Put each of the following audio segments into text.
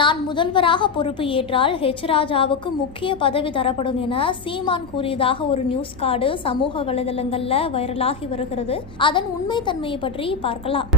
நான் முதல்வராக பொறுப்பு ஏற்றால் ஹெச் ராஜாவுக்கு முக்கிய பதவி தரப்படும் என சீமான் கூறியதாக ஒரு நியூஸ் கார்டு சமூக வலைதளங்கள்ல வைரலாகி வருகிறது. அதன் உண்மைத்தன்மையை பற்றி பார்க்கலாம்.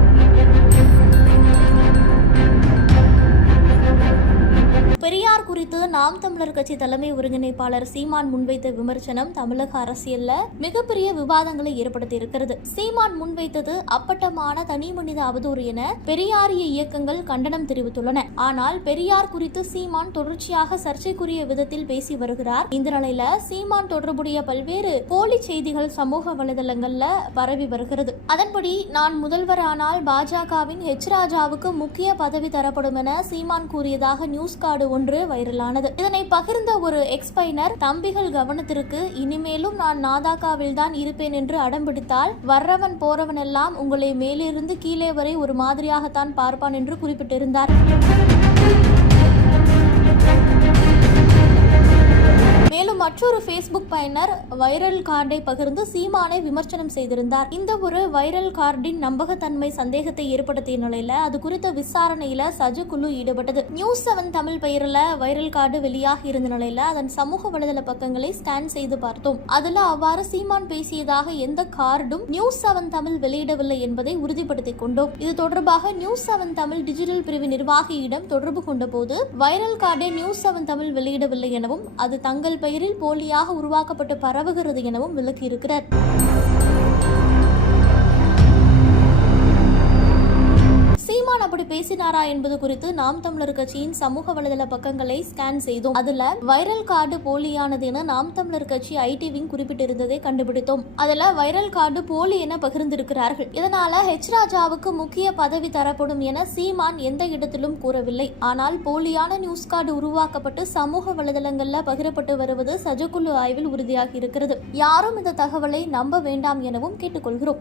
பெரியார் குறித்து நாம் தமிழர் கட்சி தலைமை ஒருங்கிணைப்பாளர் சீமான் முன்வைத்த விமர்சனம் தமிழக அரசியல்ல மிகப்பெரிய விவாதங்களை ஏற்படுத்தி இருக்கிறது. சீமான் முன்வைத்தது அப்பட்டமான தனி மனித அவதூறு என பெரியாரிய இயக்கங்கள் கண்டனம் தெரிவித்துள்ளன. ஆனால் பெரியார் குறித்து சீமான் தொடர்ச்சியாக சர்ச்சைக்குரிய விதத்தில் பேசி வருகிறார். இந்த நிலையில சீமான் தொடர்புடைய பல்வேறு போலி செய்திகள் சமூக வலைதளங்கள்ல பரவி வருகிறது. அதன்படி நான் முதல்வரானால் பாஜகவின் ஹெச் ராஜாவுக்கு முக்கிய பதவி தரப்படும் என சீமான் கூறியதாக நியூஸ் கார்டு ஒன்று வைரலானது. இதனை பகிர்ந்த ஒரு எக்ஸ்பைனர் தம்பிகள் கவனத்திற்கு இனிமேலும் நான் நாதாக்காவில் தான் இருப்பேன் என்று அடம்பிடித்தால் வர்றவன் போறவன் எல்லாம் உங்களை மேலிருந்து கீழே வரை ஒரு மாதிரியாகத்தான் பார்ப்பான் என்று குறிப்பிட்டிருந்தார். மேலும் ஃபேஸ்புக் பயனர் வைரல் கார்டை பகிர்ந்து சீமானை விமர்சனம் செய்திருந்தார். இந்த ஒரு வைரல் கார்டின் நம்பகத்தன்மை சந்தேகத்தை ஏற்படுத்திய நிலையில அது குறித்த விசாரணையில சஜ குழு ஈடுபட்டது. நியூஸ் செவன் தமிழ் பெயரில் வைரல் கார்டு வெளியாகி இருந்த நிலையில அதன் சமூக வலைதள பக்கங்களை ஸ்கேன் செய்து பார்த்தோம். அதுல அவ்வாறு சீமான் பேசியதாக எந்த கார்டும் நியூஸ் செவன் தமிழ் வெளியிடவில்லை என்பதை உறுதிப்படுத்திக் கொண்டோம். இது தொடர்பாக நியூஸ் செவன் தமிழ் டிஜிட்டல் பிரிவு நிர்வாகியிடம் தொடர்பு கொண்டபோது வைரல் கார்டை நியூஸ் செவன் தமிழ் வெளியிடவில்லை எனவும் அது தங்கள் பெயரில் போலி போலியாக உருவாக்கப்பட்டு பரவுகிறது எனவும் விளக்கியிருக்கிறார். சீமான் அப்படி பேசினாரா என்பது குறித்து நாம் தமிழர் கட்சியின் சமூக வலைதள பக்கங்களை ஸ்கேன் செய்தோம். அதுல வைரல் கார்டு போலியானது என நாம் தமிழர் கட்சி ஐடி விங் குறிப்பிட்டிருந்ததை கண்டுபிடித்தோம். அதுல வைரல் கார்டு போலி என பகிர்ந்திருக்கிறார்கள். இதனால ஹெச் ராஜாவுக்கு முக்கிய பதவி தரப்படும் என சீமான் எந்த இடத்திலும் கூறவில்லை. ஆனால் போலியான நியூஸ் கார்டு உருவாக்கப்பட்டு சமூக வலைதளங்கள்ல பகிரப்பட்டு வருவது சஜகுழு ஆய்வில் உறுதியாகி இருக்கிறது. யாரும் இந்த தகவலை நம்ப வேண்டாம் எனவும் கேட்டுக்கொள்கிறோம்.